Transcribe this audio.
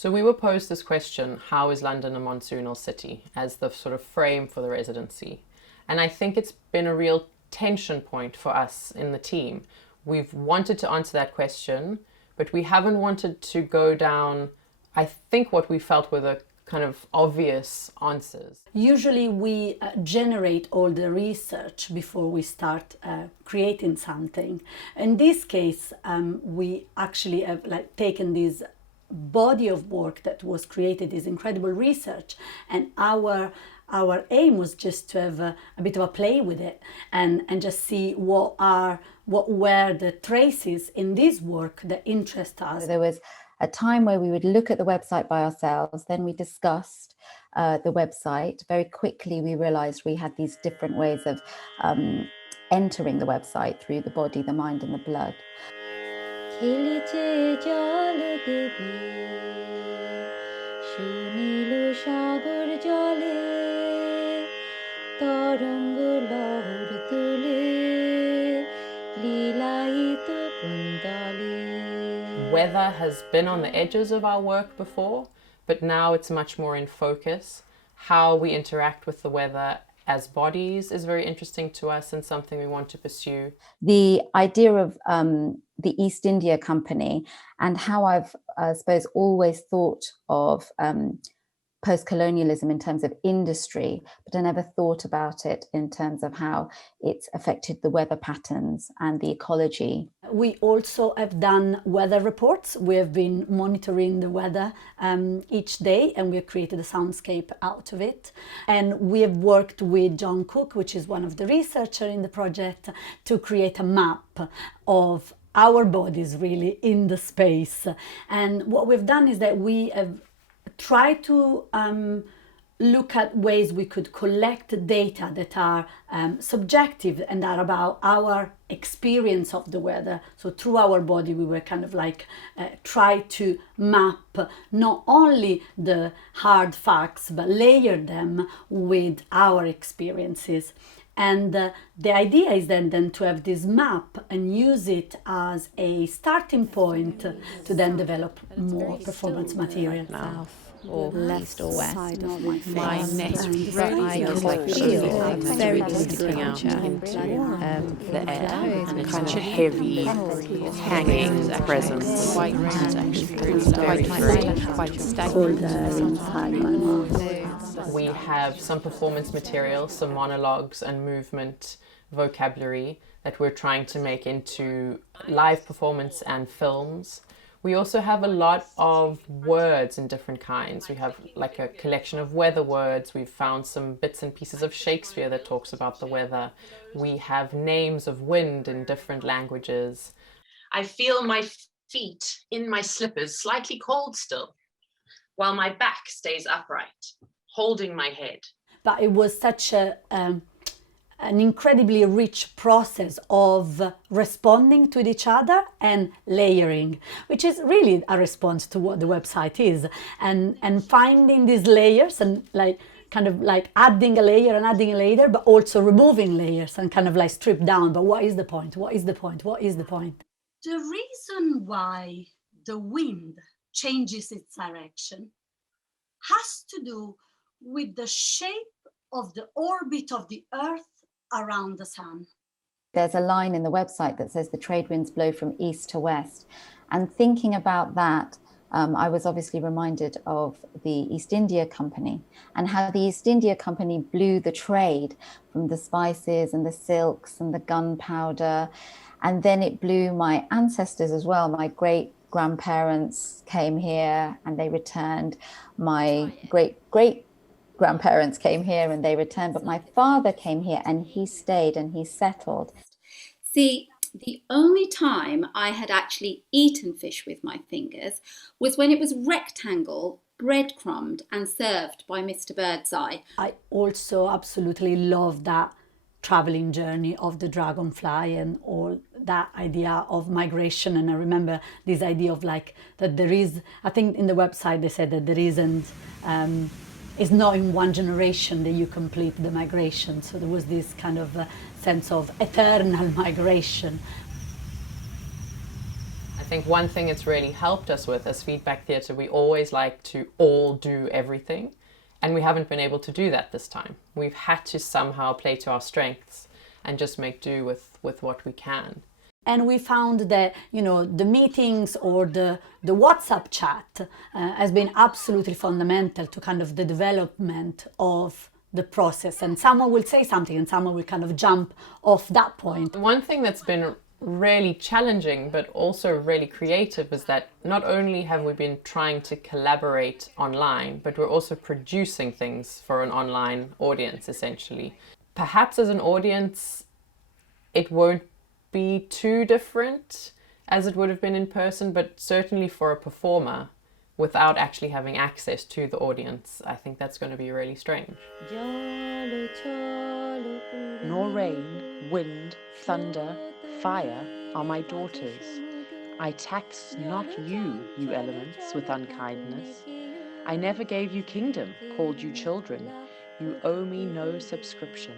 So we were posed this question, how is London a monsoonal city, as the sort of frame for the residency? And I think it's been a real tension point for us in the team. We've wanted to answer that question, but we haven't wanted to go down, I think, what we felt were the kind of obvious answers. Usually we generate all the research before we start creating something. In this case, we actually have taken this body of work that was created, this incredible research, and our aim was just to have a bit of a play with it and just see what were the traces in this work that interest us. There was a time where we would look at the website by ourselves, then we discussed the website. Very quickly we realized we had these different ways of entering the website through the body, the mind and the blood. Weather has been on the edges of our work before, but now it's much more in focus. How we interact with the weather as bodies is very interesting to us and something we want to pursue. The idea of the East India Company and how I've, I suppose, always thought of post-colonialism in terms of industry, but I never thought about it in terms of how it's affected the weather patterns and the ecology. We also have done weather reports. We have been monitoring the weather each day, and we have created a soundscape out of it. And we have worked with John Cook, which is one of the researchers in the project, to create a map of our bodies really in the space. And what we've done is that we have try to look at ways we could collect data that are subjective and are about our experience of the weather. So through our body, we were kind of try to map not only the hard facts, but layer them with our experiences. And the idea is then to have this map and use it as a starting point to then develop more performance material. South or left or west. Side of my face. My neck feels like very looking out into the air, and it's such a heavy, hanging presence. Quite We have some performance material, some monologues and movement vocabulary that we're trying to make into live performance and films. We also have a lot of words in different kinds. We have like a collection of weather words. We've found some bits and pieces of Shakespeare that talks about the weather. We have names of wind in different languages. I feel my feet in my slippers slightly cold still, while my back stays upright, holding my head. But it was such an incredibly rich process of responding to each other and layering, which is really a response to what the website is, and finding these layers and adding a layer and adding a layer, but also removing layers and strip down. But what is the point? What is the point? What is the point? The reason why the wind changes its direction has to do with the shape of the orbit of the Earth around the sun. There's a line in the website that says the trade winds blow from east to west. And thinking about that, I was obviously reminded of the East India Company and how the East India Company blew the trade from the spices and the silks and the gunpowder. And then it blew my ancestors as well. My great-grandparents came here and they returned. My great-great-grandparents came here and they returned. But my father came here and he stayed and he settled. See, the only time I had actually eaten fish with my fingers was when it was rectangle, breadcrumbed and served by Mr. Birdseye. I also absolutely love that traveling journey of the dragonfly and all that idea of migration. And I remember this idea of that there is, I think in the website they said that there isn't, it's not in one generation that you complete the migration. So there was this kind of sense of eternal migration. I think one thing it's really helped us with as feedback theatre, we always like to all do everything, and we haven't been able to do that this time. We've had to somehow play to our strengths and just make do with what we can. And we found that, you know, the meetings or the WhatsApp chat has been absolutely fundamental to kind of the development of the process. And someone will say something and someone will kind of jump off that point. One thing that's been really challenging but also really creative is that not only have we been trying to collaborate online, but we're also producing things for an online audience, essentially. Perhaps as an audience, it won't be too different as it would have been in person, but certainly for a performer, without actually having access to the audience, I think that's going to be really strange. Nor rain, wind, thunder, fire are my daughters. I tax not you, you elements, with unkindness. I never gave you kingdom, called you children. You owe me no subscription.